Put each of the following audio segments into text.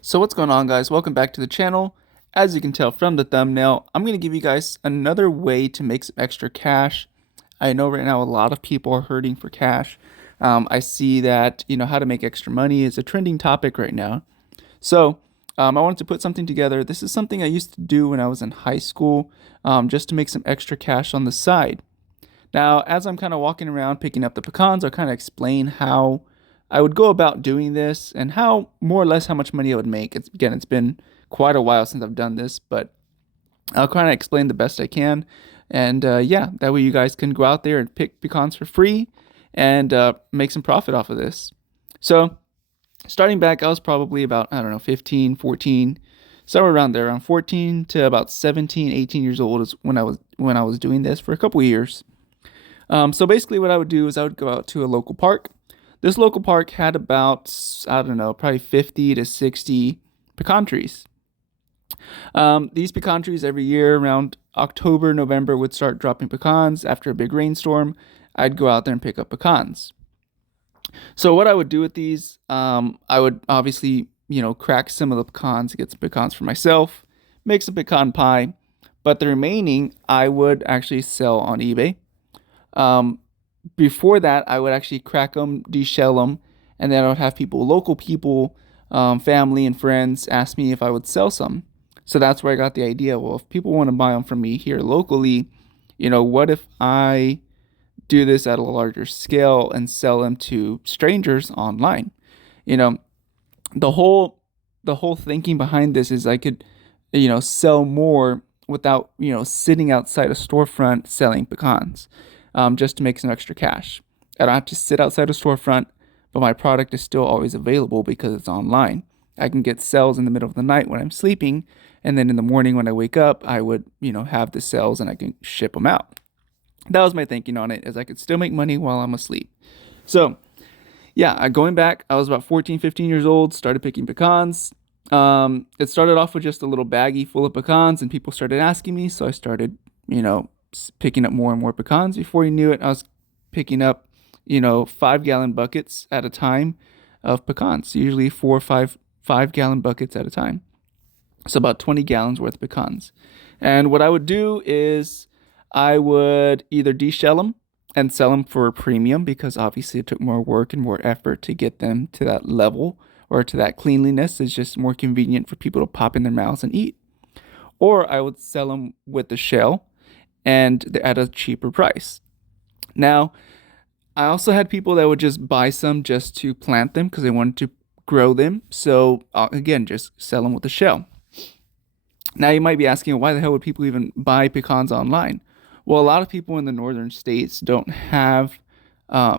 So what's going on, guys? Welcome back to the channel. As you can tell from the thumbnail, I'm going to give you guys another way to make some extra cash. I know right now a lot of people are hurting for cash. I see that, how to make extra money is a trending topic right now. So I wanted to put something together. This is something I used to do when I was in high school, just to make some extra cash on the side. Now, as I'm kind of walking around picking up the pecans, I'll kind of explain how I would go about doing this and how more or less how much money I would make. It's been quite a while since I've done this, but I'll kind of explain the best I can. And yeah, that way you guys can go out there and pick pecans for free and make some profit off of this. So, starting back, I was probably about, I don't know, 15, 14, somewhere around there, around 14 to about 17, 18 years old is when I was doing this for a couple of years. So basically, what I would do is I would go out to a local park. This local park had about, I don't know, probably 50 to 60 pecan trees. These pecan trees every year around October, November would start dropping pecans. After a big rainstorm, I'd go out there and pick up pecans. So what I would do with these, I would obviously, crack some of the pecans, get some pecans for myself, make some pecan pie, but the remaining I would actually sell on eBay. Um, Before that, I would actually crack them, deshell them, and then I would have local people, family and friends, ask me if I would sell some. So that's where I got the idea. Well, if people want to buy them from me here locally, what if I do this at a larger scale and sell them to strangers online? You know, the whole thinking behind this is I could, sell more without, sitting outside a storefront selling pecans, just to make some extra cash. I don't have to sit outside a storefront, but my product is still always available because it's online. I can get sales in the middle of the night when I'm sleeping, and then in the morning when I wake up, I would, have the sales and I can ship them out. That was my thinking on it, is I could still make money while I'm asleep. So, yeah, going back, I was about 14, 15 years old, started picking pecans. It started off with just a little baggie full of pecans, and people started asking me, so I started, picking up more and more pecans. Before you knew it, I was picking up, 5 gallon buckets at a time of pecans, usually 4 or 5 gallon buckets at a time. So about 20 gallons worth of pecans. And what I would do is I would either deshell them and sell them for a premium because obviously it took more work and more effort to get them to that level or to that cleanliness. It's just more convenient for people to pop in their mouths and eat. Or I would sell them with the shell and at a cheaper price. Now, I also had people that would just buy some just to plant them because they wanted to grow them. So again, just sell them with the shell. Now you might be asking, why the hell would people even buy pecans online? Well, a lot of people in the northern states don't have uh,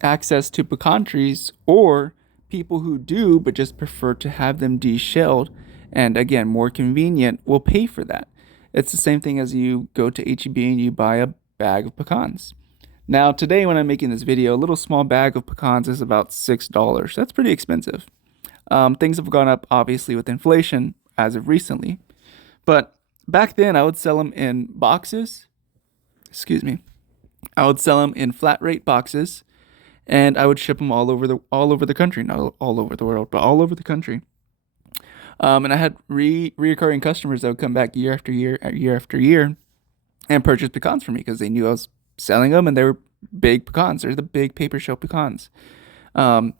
access to pecan trees, or people who do but just prefer to have them deshelled and again more convenient will pay for that. It's the same thing as you go to HEB and you buy a bag of pecans. Now today when I'm making this video, a little small bag of pecans is about $6. That's pretty expensive. Things have gone up obviously with inflation as of recently, but back then I would sell them in boxes. Excuse me. I would sell them in flat rate boxes, and I would ship them all over the country, not all over the world, but all over the country. And I had reoccurring customers that would come back year after year, year after year, and purchase pecans from me because they knew I was selling them, and they were big pecans. They're the big paper shell pecans. Um,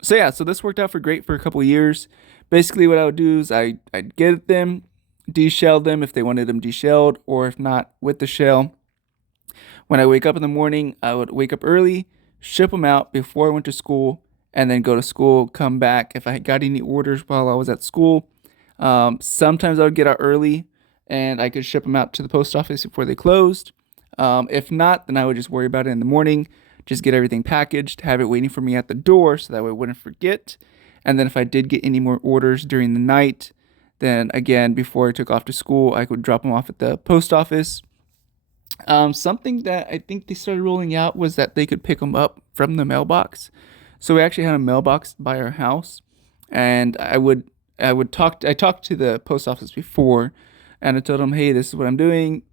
so yeah, so this worked out for great for a couple of years. Basically, what I would do is I'd get them, deshell them if they wanted them deshelled, or if not, with the shell. When I wake up in the morning, I would wake up early, ship them out before I went to school, and then go to school, come back. If I had got any orders while I was at school, sometimes I would get out early and I could ship them out to the post office before they closed. If not, then I would just worry about it in the morning, just get everything packaged, have it waiting for me at the door so that way I wouldn't forget. And then if I did get any more orders during the night, then again, before I took off to school, I could drop them off at the post office. Something that I think they started rolling out was that they could pick them up from the mailbox. So we actually had a mailbox by our house, and I talked to the post office before, and I told them, hey, this is what I'm doing.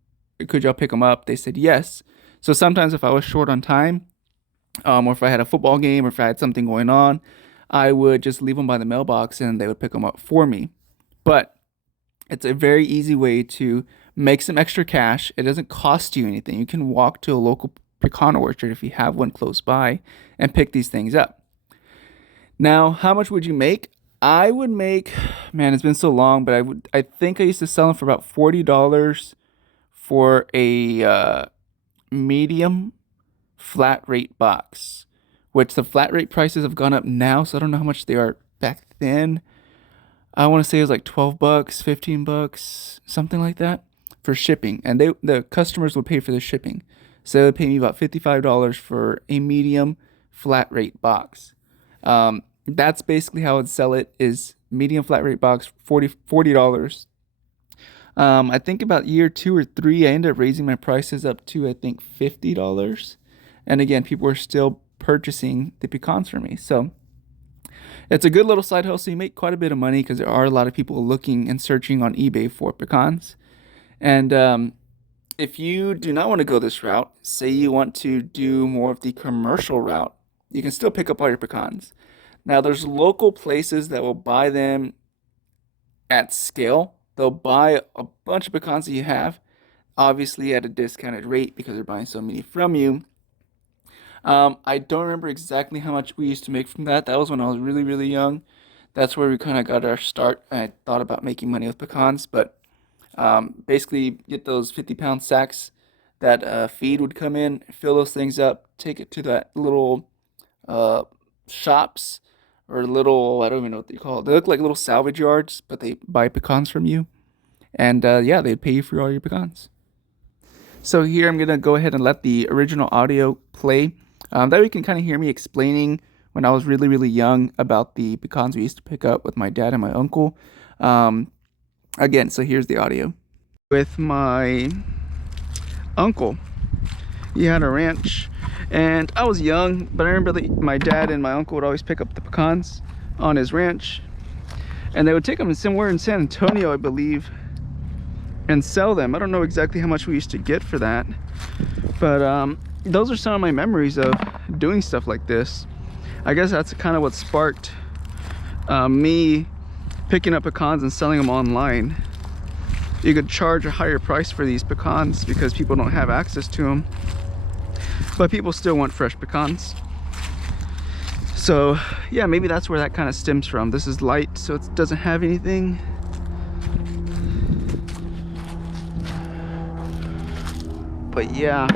Could y'all pick them up? They said yes. So sometimes if I was short on time, or if I had a football game, or if I had something going on, I would just leave them by the mailbox and they would pick them up for me. But it's a very easy way to make some extra cash. It doesn't cost you anything. You can walk to a local pecan orchard if you have one close by and pick these things up. Now, how much would you make? I would make, man, it's been so long, but I think I used to sell them for about $40 for a medium flat rate box, which the flat rate prices have gone up now, so I don't know how much they are back then. I want to say it was like $12, $15, something like that for shipping, and the customers would pay for the shipping. So they would pay me about $55 for a medium flat rate box. That's basically how I'd sell it, is medium flat rate box, $40. I think about year 2 or 3, I ended up raising my prices up to, I think, $50. And again, people are still purchasing the pecans from me. So it's a good little side hustle. You make quite a bit of money because there are a lot of people looking and searching on eBay for pecans. And if you do not want to go this route, say you want to do more of the commercial route, you can still pick up all your pecans. Now, there's local places that will buy them at scale. They'll buy a bunch of pecans that you have, obviously at a discounted rate because they're buying so many from you. I don't remember exactly how much we used to make from that. That was when I was really, really young. That's where we kind of got our start. I thought about making money with pecans, but basically get those 50-pound sacks that feed would come in, fill those things up, take it to that little shops or little, I don't even know what they call it. They look like little salvage yards, but they buy pecans from you. And yeah, they'd pay you for all your pecans. So here I'm going to go ahead and let the original audio play. That way you can kind of hear me explaining when I was really, really young about the pecans we used to pick up with my dad and my uncle. Again, so here's the audio. With my uncle, he had a ranch, and I was young, but I remember that my dad and my uncle would always pick up the pecans on his ranch, and they would take them somewhere in San Antonio, I believe, and sell them. I don't know exactly how much we used to get for that, but those are some of my memories of doing stuff like this. I guess that's kind of what sparked me picking up pecans and selling them online. You could charge a higher price for these pecans because people don't have access to them, but people still want fresh pecans. So yeah, maybe that's where that kind of stems from. This is light, so it doesn't have anything. But yeah,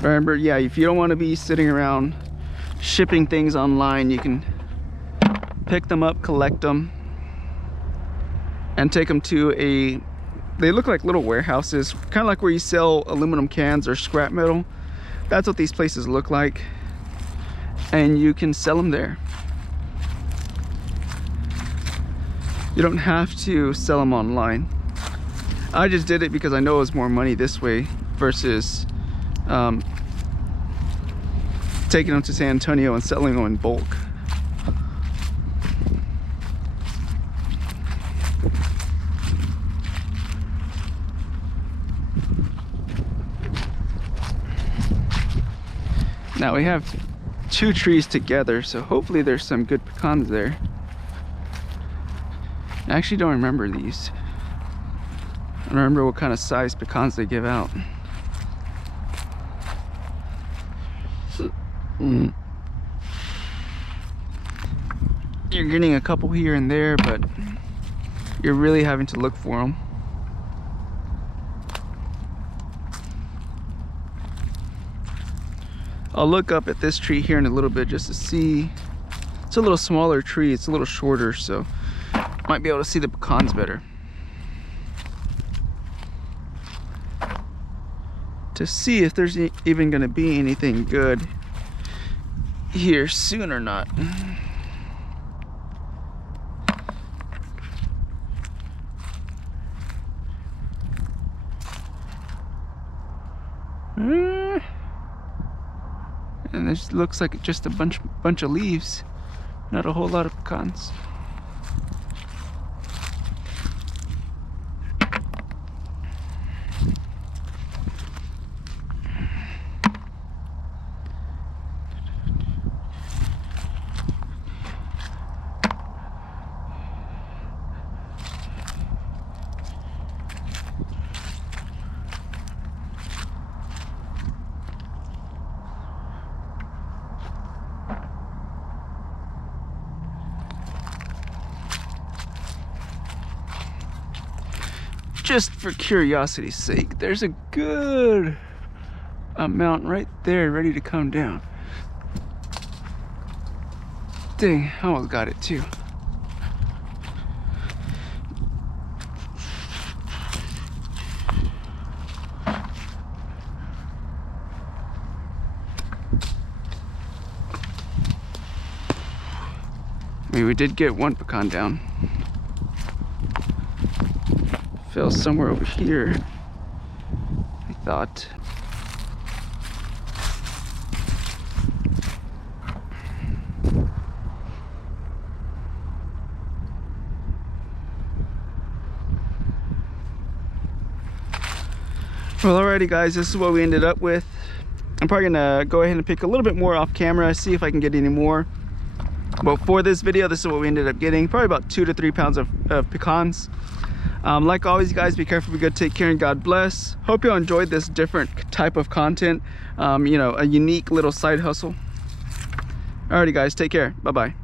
remember, yeah, if you don't want to be sitting around shipping things online, you can pick them up, collect them, and take them to they look like little warehouses, kind of like where you sell aluminum cans or scrap metal. That's what these places look like, and you can sell them there. You don't have to sell them online. I just did it because I know it was more money this way versus taking them to San Antonio and selling them in bulk. Now we have 2 trees together, so hopefully there's some good pecans there. I actually don't remember these. I don't remember what kind of size pecans they give out. You're getting a couple here and there, but you're really having to look for them. I'll look up at this tree here in a little bit just to see. It's a little smaller tree, it's a little shorter, so might be able to see the pecans better. To see if there's even going to be anything good here soon or not. And this looks like just a bunch of leaves, not a whole lot of pecans. just for curiosity's sake, there's a good amount right there ready to come down. Dang, I almost got it too. I mean, we did get one pecan down. Fell somewhere over here, I thought. Well, alrighty guys, this is what we ended up with. I'm probably gonna go ahead and pick a little bit more off camera, see if I can get any more. But for this video, this is what we ended up getting. Probably about 2 to 3 pounds of pecans. Like always, guys, be careful, be good, take care, and God bless. Hope you all enjoyed this different type of content. You know, a unique little side hustle. Alrighty guys, take care. Bye-bye.